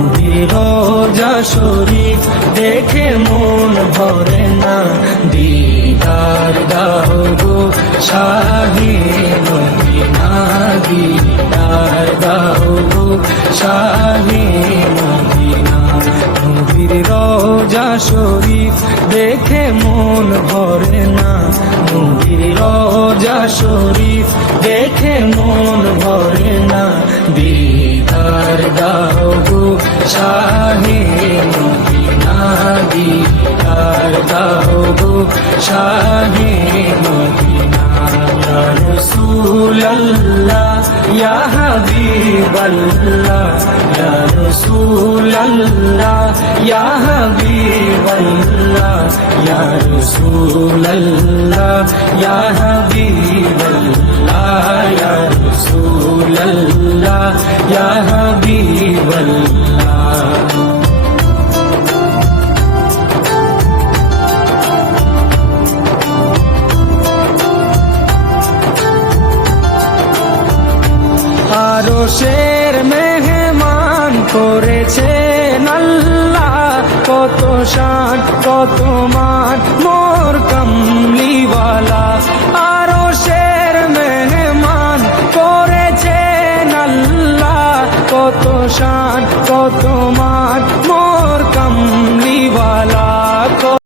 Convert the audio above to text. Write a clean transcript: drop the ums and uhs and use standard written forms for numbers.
নবীর রোজা শরীফ দেখে মন ভরে না, দিদার দাও গো শাহে মদিনা, দিদার দাও গো শাহে মদিনা। নবীর রোজা শরীফ দেখে মন ভরে না, নবীর রোজা শরীফ দেখে মন ভরে না, দিদার দাও গো শাহে মদিনা, দিদার দাও গো শাহে মদিনা। ইয়া রাসূলুল্লাহ ইয়া হাবিবাল্লাহ, ইয়া রাসূলুল্লাহ ইয়া হাবিবাল্লাহ, ইয়া রাসূলুল্লাহ ইয়া হাবিবাল্লাহ, ইয়া রাসূলুল্লাহ ইয়া হাবিবাল্লাহ। আরশের মেহমান করেছেন আল্লাহ, কত শান কত মান মোর কমলিওয়ালা। আরশের মেহমান করেছেন আল্লাহ, কত শান কত